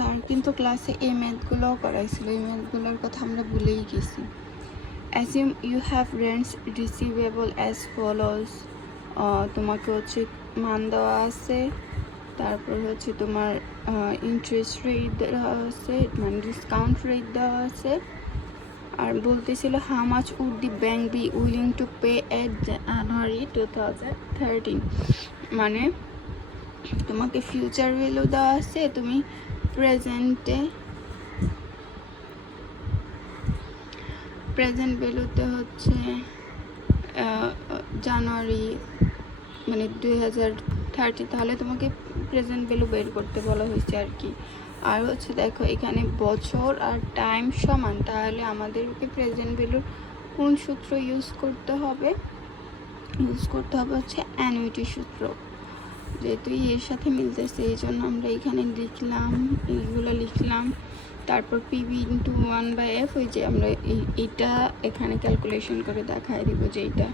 Sir কিন্তু ক্লাসে এই ম্যাথগুলোও করাইছিল, এই ম্যাথগুলোর কথা আমরা ভুলেই গেছি। Assume you have rents receivable as follows, তোমাকে হচ্ছে মান দেওয়া আছে, তারপর হচ্ছে তোমার ইন্টারেস্ট রেট দেওয়া আছে, মানে ডিসকাউন্ট রেট দেওয়া আছে। আর বলতেছিল how much would the bank be willing to pay at January 2013, মানে তোমাকে ফিউচার ভ্যালু দেওয়া আছে, তুমি প্রেজেন্ট ভ্যালুতে হচ্ছে জানুয়ারি মানে 2030, তাহলে তোমাকে প্রেজেন্ট ভ্যালু বের করতে বলা হয়েছে আর কি। আর হচ্ছে দেখো এখানে বছর আর টাইম সমান, তাহলে আমাদেরকে প্রেজেন্ট ভ্যালুর কোন সূত্র ইউজ করতে হবে হচ্ছে অ্যানুইটি সূত্র, যেহেতু এর সাথে মিলতেছে এই জন্য আমরা এখানে লিখলাম, এইগুলো লিখলাম। তারপর পিভি ইন্টু 1/f, ওই যে আমরা এইটা এখানে ক্যালকুলেশন করে দেখায় দিব যে এইটা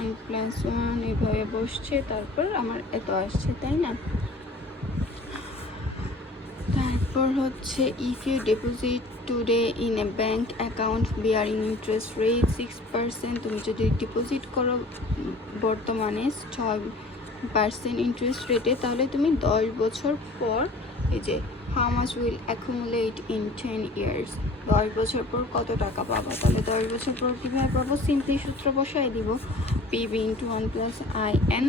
1+1 এইভাবে বসছে, তারপর আমার এত আসছে, তাই না? তারপর হচ্ছে if you deposit today in a bank account bearing interest rate 6%, তুমি যদি ডিপোজিট করো বর্তমানে 6% ইন্টারেস্ট রেটে, তাহলে তুমি 10 বছর পর এই যে how much will accumulate in 10 years, 10 বছর পর কত টাকা পাবা। তাহলে 10 বছর পর কীভাবে পাবো? সিম্পলি সূত্র বসাই দিব, পিবি ইন্টু 1+IN,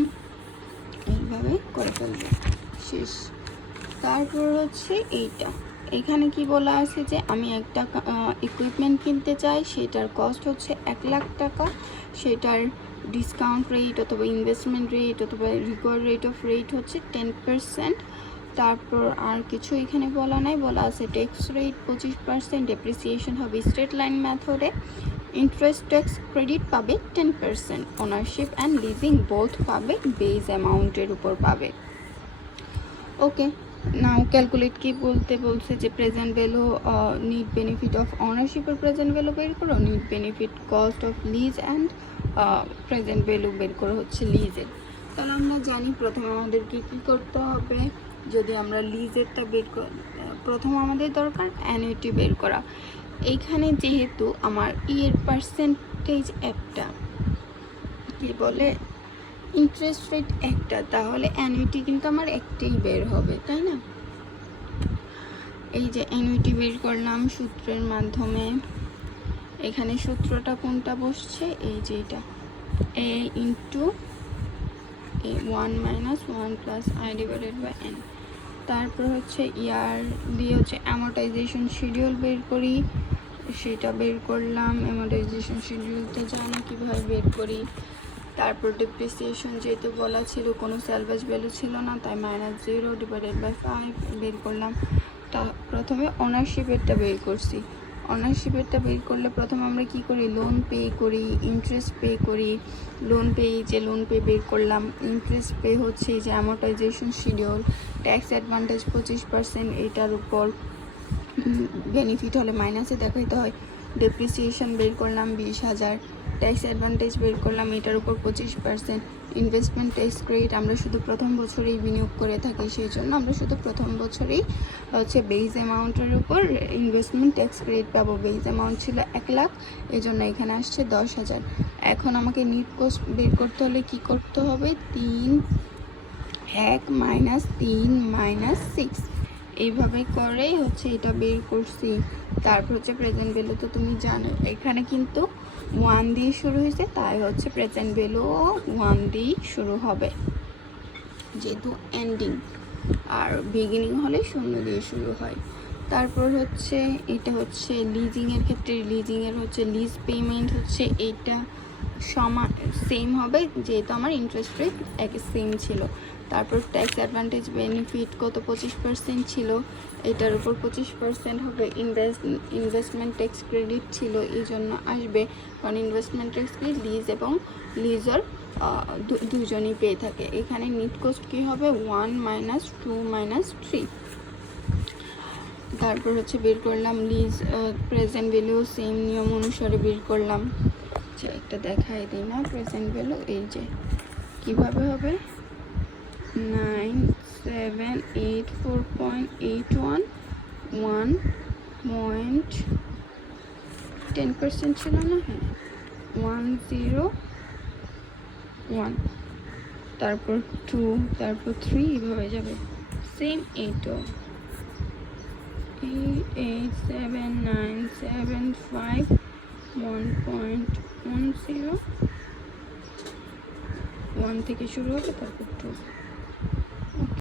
এইভাবে করে ফেলবো, শেষ। তারপর হচ্ছে এইটা, এখানে কি বলা আছে যে আমি একটা ইকুইপমেন্ট কিনতে চাই, সেটার কস্ট হচ্ছে 1 লাখ টাকা, সেটার ডিসকাউন্ট রেট অথবা ইনভেস্টমেন্ট রেট অথবা রিকোয়ার্ড রেট অফ রেট হচ্ছে 10%। তারপর আর কিছু এখানে বলা নাই, বলা আছে ট্যাক্স রেট 25%, ডেপ্রিসিয়েশন হবে স্ট্রেট লাইন মেথডে, ইন্টারেস্ট ট্যাক্স ক্রেডিট পাবে 10%, ওনারশিপ অ্যান্ড লিজিং বোথ পাবে বেস অ্যামাউন্টের উপর পাবে। ওকে, নাও ক্যালকুলেট কি বলছে যে present value net benefit of অনারশিপের প্রেজেন্ট ভ্যালু বের করো, net benefit cost of lease and present value বের করো হচ্ছে লিজের। তাহলে আমরা জানি প্রথমে আমাদেরকে কী করতে হবে, যদি আমরা লিজেরটা প্রথম আমাদের দরকার অ্যানুইটি বের করা। এইখানে যেহেতু আমার এর পার্সেন্টেজ একটা কি বলে ইন্টারেস্ট রেট একটা, তাহলে অ্যানুইটি কিন্তু আমার একটাই বের হবে, তাই না? এই যে অ্যানুইটি বের করলাম সূত্রের মাধ্যমে, এখানে সূত্রটা কোনটা বসছে, এই যে এটা a into a 1 - 1+I divided by n। তারপর হচ্ছে ইয়ার দিয়ে হচ্ছে অ্যামোর্টাইজেশন শিডিউল বের করি, সেটা বের করলাম। অ্যামোর্টাইজেশন শিডিউল তো জানি কীভাবে বের করি। তারপর ডেপ্রিসিয়েশন যেহেতু বলা ছিল কোনো স্যালভেজ ভ্যালু ছিল না, তাই -0 ডিভাইডেড বাই 5 বের করলাম। তা প্রথমে ওনারশিপেরটা বের করছি, ওনারশিপেরটা বের করলে প্রথমে আমরা কি করি, লোন পে করি, ইন্টারেস্ট পে করি। লোন পে, যে লোন পে বের করলাম, ইন্টারেস্ট পে হচ্ছে যে অ্যামোর্টাইজেশন শিডিউল, ট্যাক্স অ্যাডভান্টেজ 25%, এটার উপর বেনিফিট হলে মাইনাসে দেখাইতে হয়। ডেপ্রিসিয়েশন বের করলাম 20,000, ট্যাক্স অ্যাডভান্টেজ বের করলাম, এটার উপর 25%। ইনভেস্টমেন্ট ট্যাক্স ক্রেডিট আমরা শুধু প্রথম বছরেই বিনিয়োগ করে থাকি, সেই জন্য আমরা শুধু প্রথম বছরেই হচ্ছে বেস অ্যামাউন্টের উপর ইনভেস্টমেন্ট ট্যাক্স ক্রেডিট পাবো। বেস অ্যামাউন্ট ছিল 1 লাখ, এই জন্য এখানে আসছে 10,000। এখন আমাকে নিট কোস্ট বের করতে হলে কি করতে হবে, 1 - 3 - 6 এইভাবে করেই হচ্ছে এটা বের করছি। তারপর হচ্ছে প্রেজেন্ট ভ্যালু তো তুমি জানো, এখানে কিন্তু 1 দিয়ে শুরু হয়েছে, তাই হচ্ছে প্রেজেন্ট ভ্যালুও 1 দিয়ে শুরু হবে, যেহেতু এন্ডিং, আর বিগিনিং হলে 0 দিয়ে শুরু হয়। তারপর হচ্ছে এটা হচ্ছে লিজিংয়ের ক্ষেত্রে, লিজিংয়ের হচ্ছে লিজ পেমেন্ট হচ্ছে এইটা সমান সেম হবে, যেহেতু আমার ইন্টারেস্ট রেট সেম ছিল। তারপর ট্যাক্স অ্যাডভান্টেজ বেনিফিট কত 25% ছিল, এটার উপর 25% হবে। ইনভেস্টমেন্ট ট্যাক্স ক্রেডিট ছিল, এই জন্য আসবে, কারণ ইনভেস্টমেন্ট ট্যাক্স ক্রেডিট লিজ এবং লিজার দুজনই পেয়ে থাকে। এখানে নিট কোস্ট কী হবে, 1 - 2 - 3। তারপর হচ্ছে বের করলাম লিজ প্রেজেন্ট ভ্যালু, সেম নিয়ম অনুসারে বের করলাম। একটা দেখাই দিই না প্রেজেন্ট ভ্যালু, এই যে কীভাবে হবে, 9784.81 1.10% ছিল না? হ্যাঁ, 101, তারপর 2, তারপর 3, এভাবে যাবে। সেম এইটাও 8, 8, 7, 9, 7, 5, 1.10, 1 থেকে শুরু হবে, তারপর 2।